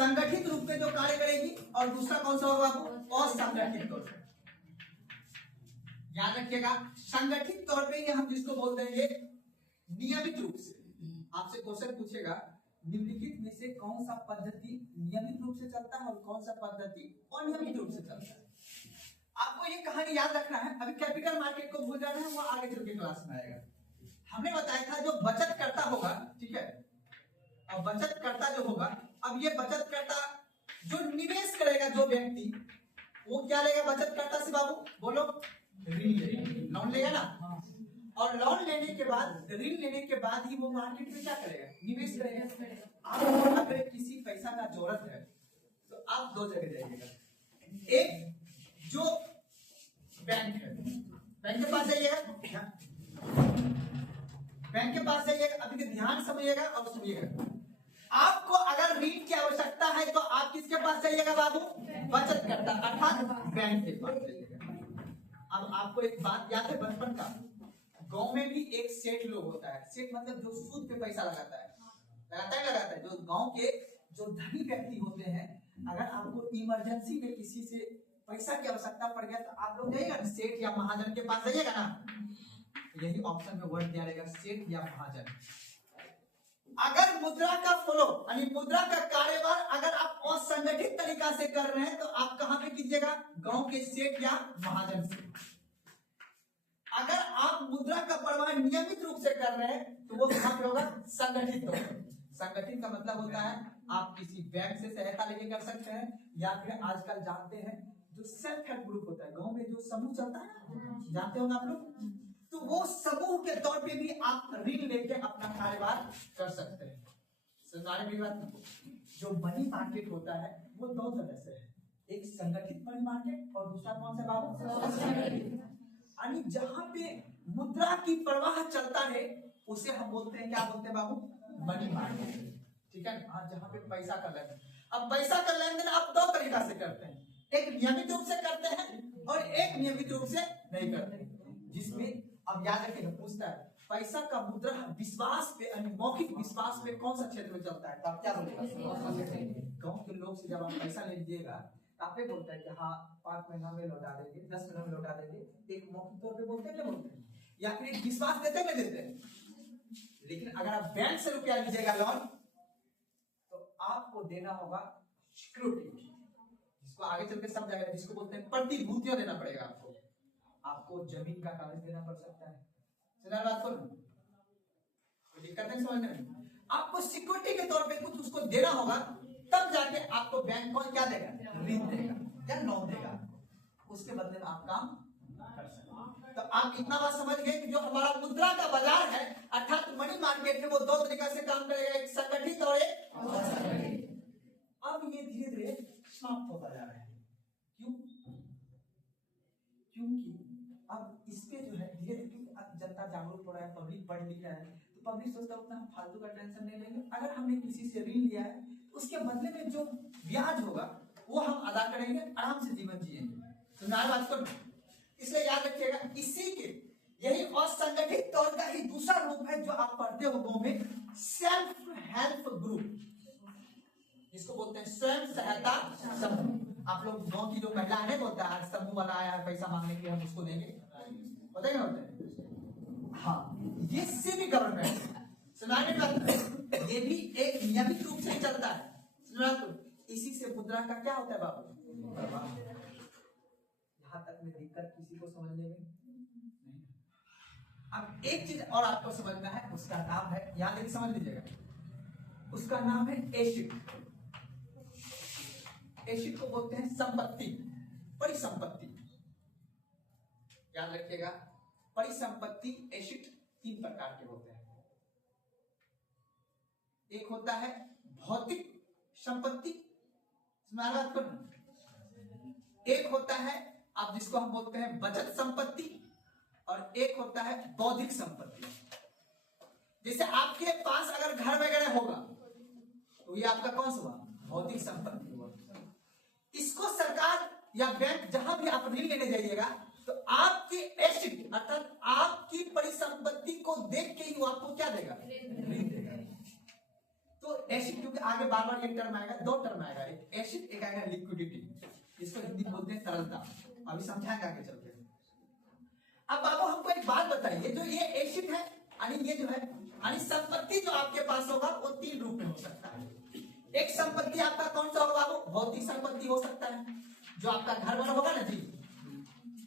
संगठित रूप में जो कार्य करेगी, और दूसरा कौन सा होगा बाबू? असंगठित तौर पे। याद रखिएगा, संगठित तौर पे ये हम जिसको बोल देंगे नियमित रूप से। आपसे क्वेश्चन पूछेगा निम्नलिखित में से कौन सा पद्धति नियमित रूप से चलता है और कौन सा पद्धति अनियमित रूप से चलता है। आपको ये कहानी याद रखना है। अभी कैपिटल मार्केट को भूल जाना है, वो आगे चल के क्लास में आएगा। हमने बताया था जो बचत करता होगा, ठीक है, अब बचत करता जो होगा, अब ये बचत करता जो निवेश करेगा जो व्यक्ति, वो क्या लेगा बचत करता से बाबू? बोलो, ऋण लेगा, लोन लेगा ना। और लोन लेने के बाद, ऋण लेने के बाद ही वो मार्केट में क्या करेगा? निवेश करेगा। आपको अगर किसी पैसा का जरूरत है तो आप दो जगह जाइएगा। एक जो बैंक है, बैंक के पास जाइएगा, बैंक के पास जाइएगा। अभी ध्यान समझिएगा और सुनिएगा। आपको अगर ऋण की आवश्यकता है तो आप किसके पास जाइएगा बाबू? बचत करता अर्थात बैंक के पास जाइएगा। अब आपको एक बात याद है बचपन का, गांव में भी एक सेठ लोग होता है। सेठ मतलब जो सूद पे पैसा लगाता है, लगाता है। जो गांव के जो धनी व्यक्ति होते हैं, अगर आपको इमरजेंसी में किसी से पैसा की आवश्यकता पड़ गया तो आप लोग जाइएगा सेठ या महाजन के पास जाइएगा ना। यही ऑप्शन में वर्ड दिया रहेगा, सेठ या महाजन। अगर मुद्रा का फ्लो यानी मुद्रा का कारोबार अगर आप असंगठित तरीका से कर रहे हैं तो आप कहां पे कीजिएगा? गांव के सेठ या महाजन से। अगर आप मुद्रा का प्रवाह नियमित रूप से कर रहे हैं तो वो कहां पे होगा? संगठित होगा। संगठित का मतलब होता है आप किसी बैंक से सहायता लेके कर सकते हैं, या फिर आजकल जानते हैं जो सेल्फ हेल्प ग्रुप होता है, गांव में जो समूह चलता है, जानते होंगे आप लोग, तो वो समूह के तौर पे भी आप ऋण लेके अपना कारोबार कर सकते हैं। सरकार की बात, जो मनी मार्केट होता है वो दो तरह से है, एक संगठित मनी मार्केट और दूसरा कौन सा बाबू? असंगठित। यानी जहां पे मुद्रा की प्रवाह चलता है उसे हम बोलते हैं, क्या बोलते हैं बाबू? मनी मार्केट, ठीक है। हाँ, जहां पे पैसा का लेन देन। अब पैसा का लेन देन आप दो तरीका से करते हैं, एक नियमित रूप से करते हैं और एक नियमित रूप से नहीं करते, जिसमें अब याद रखिएगा पूछता है पैसा का मुद्रा विश्वास पे यानी मौखिक विश्वास पे कौन सा क्षेत्र में चलता है, तो आप क्या बोलेगा? गांव के लोग से जब आप पैसा ले लीजिएगा तो आप बोलता है कि हाँ 5 महीना में लौटा देंगे, 10 महीना में लौटा देंगे, एक मौखिक तौर पे बोलते हैं, क्या बोलते हैं, या फिर एक विश्वास देते हैं, देते हैं। लेकिन अगर आप बैंक से रुपया लीजिएगा लोन तो आपको देना होगा सिक्योरिटी, जिसको आगे चल के सब जाएगा, जिसको बोलते हैं प्रतिभूतियां देना पड़ेगा आपको। आपको जमीन का कागज देना पड़ सकता है। सीधा बात करो, कोई दिक्कत नहीं समझने में। आपको सिक्योरिटी के तौर पे कुछ उसको देना होगा, तब जाके आपको बैंक कौन क्या देगा? ऋण देगा या लोन देगा, उसके बदले में आप काम कर सकते हैं। तो आप इतना बात समझ गए कि जो हमारा मुद्रा का बाजार है अर्थात मनी मार्केट है, वो दो तरीका से काम करेगा, एक संगठित और एक असंगठित। अब ये धीरे धीरे समाप्त होता जा रहा है। क्यों? क्योंकि अब इसपे जो है धीरे धीरे जनता जागरूक हो रहा है, पब्लिक पढ़ लिख रहा है, तो पब्लिक सोचता है उतना हम फालतू का टेंशन नहीं लेंगे। अगर हमने किसी से ऋण लिया है तो उसके बदले में जो ब्याज होगा वो हम अदा करेंगे, आराम से जीवन जिएंगे। तो ना बात करो, इसलिए याद रखिएगा इसी के यही असंगठित तौर का ही दूसरा रूप है जो आप पढ़ते हो गांव में, सेल्फ हेल्प ग्रुप, जिसको बोलते हैं स्वयं सहायता समूह। आप लोग गांव की जो महिला है बोलता है समूह वाला आया है पैसा मांगने के लिए, हम उसको देंगे, पता है क्या होता है? हाँ, ये सेमी गवर्नमेंट सुनाने का ये भी एक नियमित रूप से चलता है। सुना तो इसी से मुद्रा का क्या होता है बाबू? यहाँ तक में दिक्कत किसी को समझने में नहीं। अब एक चीज और आपको समझना है, उसका नाम है, यहां लेके समझ लीजिएगा, उसका नाम है एशिट। एशिट को बोलते हैं संपत्ति, परिसंपत्ति। याद रखिएगा परिसंपत्ति एशिट 3 प्रकार के होते हैं। एक होता है भौतिक संपत्ति, बात करना, एक होता है आप जिसको हम बोलते हैं बचत संपत्ति, और एक होता है बौद्धिक संपत्ति। जैसे आपके पास अगर घर वगैरह होगा तो ये आपका कौन सा हुआ? भौतिक संपत्ति हुआ। इसको सरकार या बैंक जहां भी आप ऋण लेने जाइएगा तो आपकी एसेट अर्थात आपकी परिसंपत्ति को देख के ही वो आपको क्या देगा? ऋण देगा। तो तो एसिड, क्योंकि आगे बार बार एक टर्म आएगा, दो टर्म आएगा, एक एसिड एक आएगा लिक्विडिटी, इसको हिंदी में बोलते हैं तरलता। अभी समझाएंगे आगे चलते। अब बाबू हमको एक बात बताइए, जो ये एसिड है यानी ये जो है यानी संपत्ति जो आपके पास होगा वो तीन रूप में हो सकता है। एक संपत्ति आपका कौन सा होगा बाबू? भौतिक संपत्ति हो सकता है, जो आपका घर वाला होगा ना जी,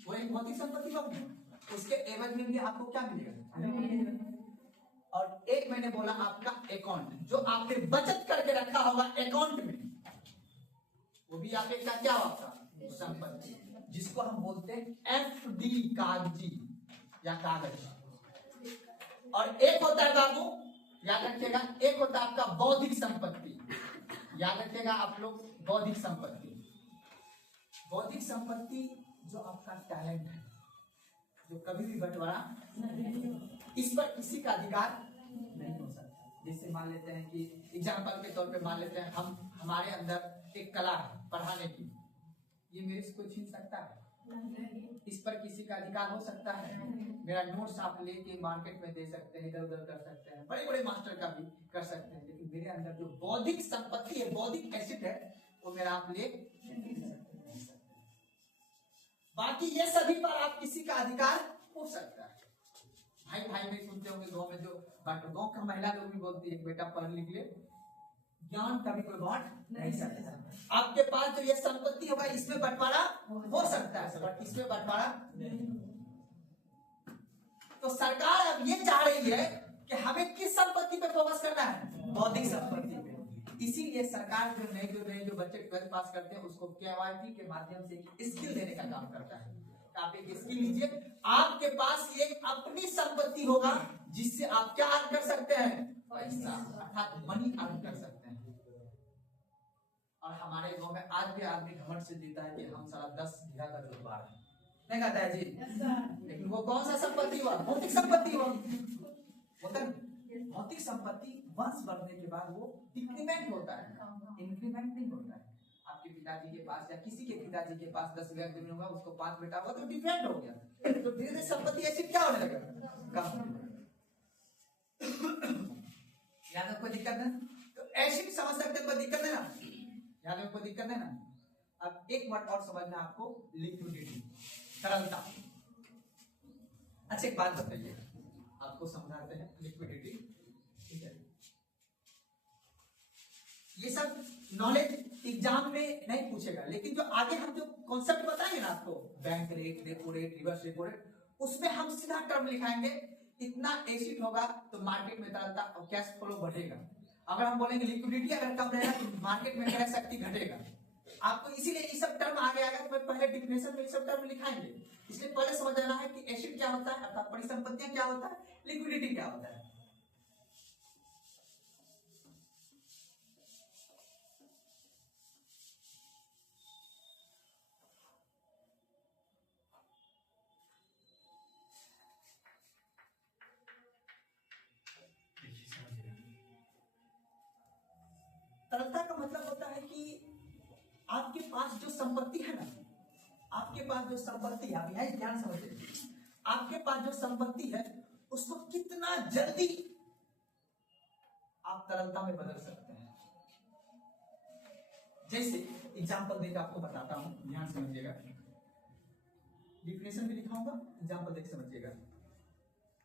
वो एक भौतिक संपत्ति होगी, उसके एवज में भी आपको क्या मिलेगा। और एक मैंने बोला आपका अकाउंट, जो आपने बचत करके रखा होगा अकाउंट में, वो भी आपके क्या होगा? संपत्ति, जिसको हम बोलते हैं एफडी, कागजी या कागज। और एक होता है बाबू, याद रखिएगा, एक होता है आपका बौद्धिक संपत्ति, याद रखिएगा आप लोग, बौद्धिक संपत्ति। बौद्धिक संपत्ति जो आपका टैलेंट है, जो कभी भी बंटवारा इस पर किसी का अधिकार नहीं हो सकता। जैसे मान लेते हैं कि एग्जाम्पल के तौर पे मान लेते हैं हमारे अंदर एक कला है पढ़ाने की, ये मेरे से कोई छीन सकता है? इस पर किसी का अधिकार हो सकता है? मेरा नोट्स आप लेके मार्केट में दे सकते हैं, इधर उधर कर सकते हैं, बड़े बड़े मास्टर का भी कर सकते हैं, लेकिन मेरे अंदर जो बौद्धिक संपत्ति है, बौद्धिक एसेट है, वो मेरा आप ले नहीं सकते। बाकी ये सभी पर आप किसी का अधिकार हो सकता है। भाई भाई में सुनते होंगे गाँव में, जो गाँव का महिला लोग भी बोलती है बेटा पढ़ लिख ले, ज्ञान कभी कोई बांट नहीं सकता। आपके पास जो ये संपत्ति होगा इसमें बंटवारा हो सकता है, बट इसमें बंटवारा नहीं। तो सरकार अब ये चाह रही है कि हमें किस संपत्ति पे फोकस करना है? बौद्धिक संपत्ति पे। इसीलिए सरकार जो नए जो बच्चे 12th पास करते हैं उसको केवाईसी के माध्यम से स्किल देने का काम करता है। आप एक स्किल लीजिए, आपके पास ये अपनी संपत्ति होगा जिससे आप क्या अर्न कर सकते हैं? पैसा, अर्थात मनी अर्न कर सकते हैं। और हमारे गांव में आज भी आदमी घमंड से जीता है कि हम सारा 10 बीघा का जुड़वा है, नहीं कहता है जी, लेकिन वो कौन सा संपत्ति हुआ? भौतिक संपत्ति हुआ। भौतिक संपत्ति वंश बढ़ने के बाद वो इंक्रीमेंट होता है, इंक्रीमेंट नहीं होता है। आपके पिताजी के पास या किसी के पिताजी के पास 10 बीघा जमीन होगा, उसको 5 बेटा हुआ तो डिफरेंट हो गया, तो धीरे धीरे संपत्ति ऐसी क्या होने लगा? कम। याद है कोई दिक्कत है? तो ऐसी समझ सकते कोई दिक्कत है ना? याद है कोई दिक्कत है ना? अब एक वर्ड और समझना आपको, लिक्विडिटी, तरलता। अच्छा एक बात बताइए, आपको समझाते हैं लिक्विडिटी, ठीक है? ये सब नॉलेज एग्जाम में नहीं पूछेगा, लेकिन जो आगे हम जो कॉन्सेप्ट बताएंगे ना आपको, bank rate, repo rate, reverse repo rate, उसमें हम सीधा टर्म लिखाएंगे, इतना एसिड होगा तो मार्केट में तरलता और कैश फ्लो बढ़ेगा। अगर हम बोलेंगे लिक्विडिटी अगर कम रहेगा तो मार्केट में क्रय शक्ति घटेगा। आपको इसीलिए ये सब टर्म आगे आएगा तो पहले डिफिनेशन में ये सब टर्म लिखाएंगे। इसलिए पहले समझ लेना है कि एसिड क्या होता है, अर्थात परिसंपत्तियां क्या होता है, लिक्विडिटी क्या होता है। तरलता का मतलब होता है कि आपके पास जो संपत्ति है ना, आपके पास जो संपत्ति है, आप यही ध्यान समझिए, आपके पास जो संपत्ति है उसको कितना जल्दी आप तरलता में बदल सकते हैं। जैसे एग्जांपल देकर आपको बताता हूं, ध्यान समझिएगा, डिफिनेशन भी लिखाऊंगा, एग्जांपल देख समझिएगा।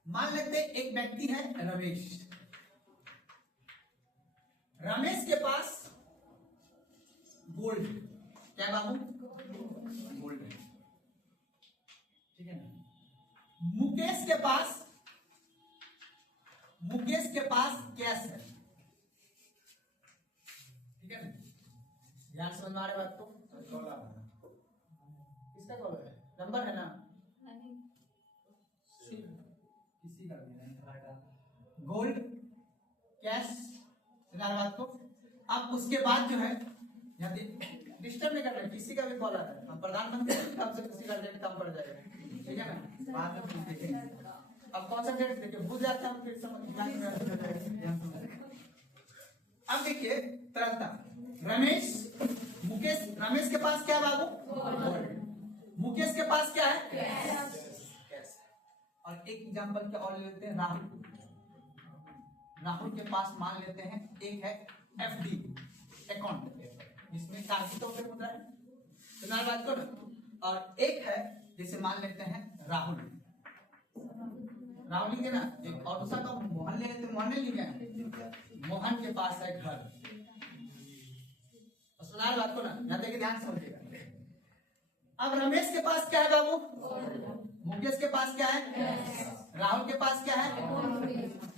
मान लेते एक व्यक्ति है रमेश, रमेश के पास गोल्ड, क्या बाबू? गोल्ड है, ठीक है ना? मुकेश के पास कैश है, ठीक है ना? ध्यान समझ में आ रहा है बात को? किसका कॉलर है? नंबर है ना? किसी का भी नहीं। गोल्ड, कैश, बात को। अब उसके बाद जो है, यहाँ डिस्टर्ब नहीं कर रहे, किसी का भी कॉलर है, हम प्रधानमंत्री से किसी का डेट कम पड़ जाएगा, ठीक है ना? बाद में कुछ देखेंगे। अब कौन सा डेट देखिए, भूल जाता है फिर समझ। अब देखिए तरलता, रमेश के पास क्या बाबू? मुकेश के पास क्या है? कैश। और एक एग्जांपल क्या और लेते हैं, राहुल। राहुल के पास मान लेते हैं एक है FD अकाउंट जिसमें कागजी तौर पे मुद्रा है, सुना बात को ना। और एक है जिसे मान लेते हैं राहुल लिखे ना, एक और दूसरा का मोहन ले लेते, मोहन नहीं लिखे, मोहन के पास है घर। सुना बात को ना, यहाँ देखिए ध्यान समझिएगा। अब रमेश के पास क्या है बाबू, मुकेश के पास क्या है, राहुल के पास क्या है,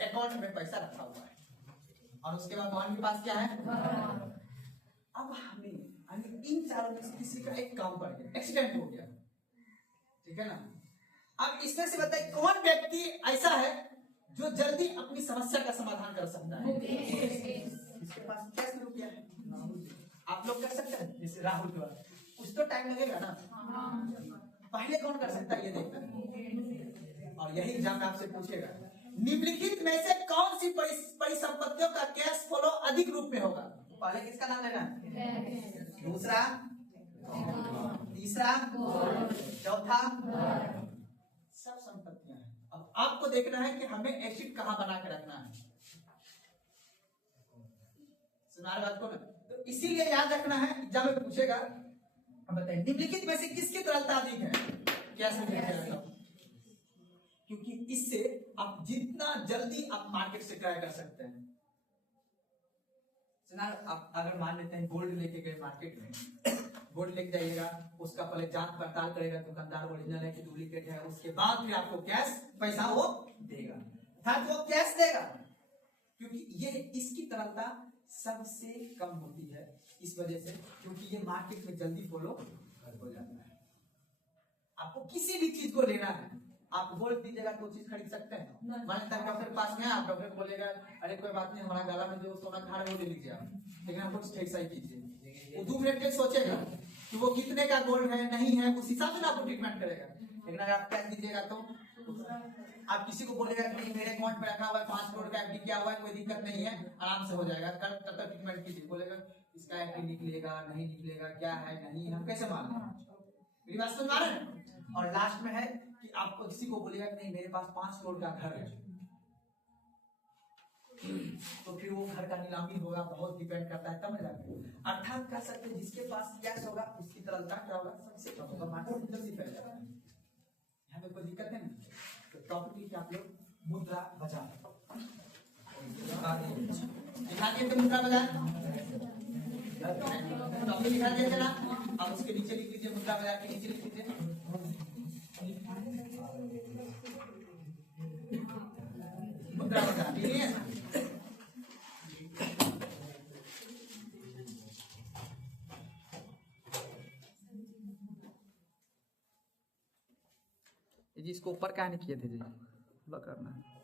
अकाउंट में पैसा रखा हुआ है, और उसके बाद मोहन के पास क्या है। अब हमें इन चारों में से किसी का एक काम पड़ गया, एक्सीडेंट हो गया, ठीक है ना। अब इसमें से बताइए कौन व्यक्ति ऐसा है जो जल्दी अपनी समस्या का समाधान कर सकता है। इसके पास कैश में रुपया है, आप लोग कर सकते हैं जैसे राहुल के पास, कुछ तो टाइम लगेगा ना। पहले कौन कर सकता है ये देखना, और यही एग्जाम में आपसे पूछेगा निम्नलिखित में से कौन सी परिसंपत्तियों का कैश फ्लो अधिक रूप में होगा। पहले किसका नाम लेना, दूसरा, तीसरा, चौथा, सब संपत्तियां हैं। अब आपको देखना है कि हमें एसिड कहां बना के रखना है, सुना बात को ना। तो इसीलिए याद रखना है जब में पूछेगा, बताइए निम्नलिखित में से किसकी तरलता अधिक है, कैसे लिखेगा, क्योंकि इससे आप जितना जल्दी आप मार्केट से क्रय कर सकते हैं। आप अगर मान लेते हैं गोल्ड लेके गए मार्केट में, गोल्ड लेके जाइएगा, उसका पहले जांच पड़ताल करेगा दुकानदार ओरिजिनल है कि डुप्लीकेट है, उसके बाद फिर आपको कैश पैसा वो देगा, अर्थात वो कैश देगा, क्योंकि ये इसकी तरलता सबसे कम होती है इस वजह से, क्योंकि ये मार्केट में जल्दी फॉलो हो जाता है। आपको किसी भी चीज को लेना है, आप गोल्ड दीजिएगा तो चीज खरीद सकते हैं। मान लीजिए डॉक्टर के पास में आप, डॉक्टर बोलेगा अरे कोई बात नहीं, हमारा गला में जो सोना खा रहे वो ले लीजिए आप, लेकिन आपको ठीक सही कीजिए। वो 2 मिनट तक सोचेगा कि वो कितने का गोल्ड है नहीं है, उस हिसाब से आपको ट्रीटमेंट करेगा। लेकिन अगर आप कैश दीजिएगा तो आप किसी को बोलेगा कि मेरे अकाउंट में रखा हुआ है 5 करोड़ का FD किया हुआ है, कोई दिक्कत नहीं है, आराम से हो जाएगा, तब तक ट्रीटमेंट कीजिए। बोलेगा इसका FD निकलेगा नहीं निकलेगा, क्या है नहीं है, हम कैसे मान लें, मेरी बात समझ आ रहे हैं। और लास्ट में है कि आपको किसी को बोलेगा कि नहीं मेरे पास 5 करोड़ का घर है, तो फिर वो घर का नीलामी होगा, बहुत डिपेंड करता है, तब जाके अर्थात कह सकते हैं जिसके पास कैश होगा उसकी तरलता क्या होगा, सबसे कम होगा, मार्केट जल्दी फैल जाता है। यहाँ पे कोई दिक्कत है ना। तो प्रॉपर्टी के आप लोग मुद्रा बाजार दिखा दिए थे, मुद्रा बाजार टॉपिक दिखा दिया ना, अब उसके नीचे लिख लीजिए, मुद्रा बाजार के नीचे लिख लीजिए मुद्रा बाजार, ठीक है। जी इसको ऊपर क्या नहीं किए थे जी, करना है।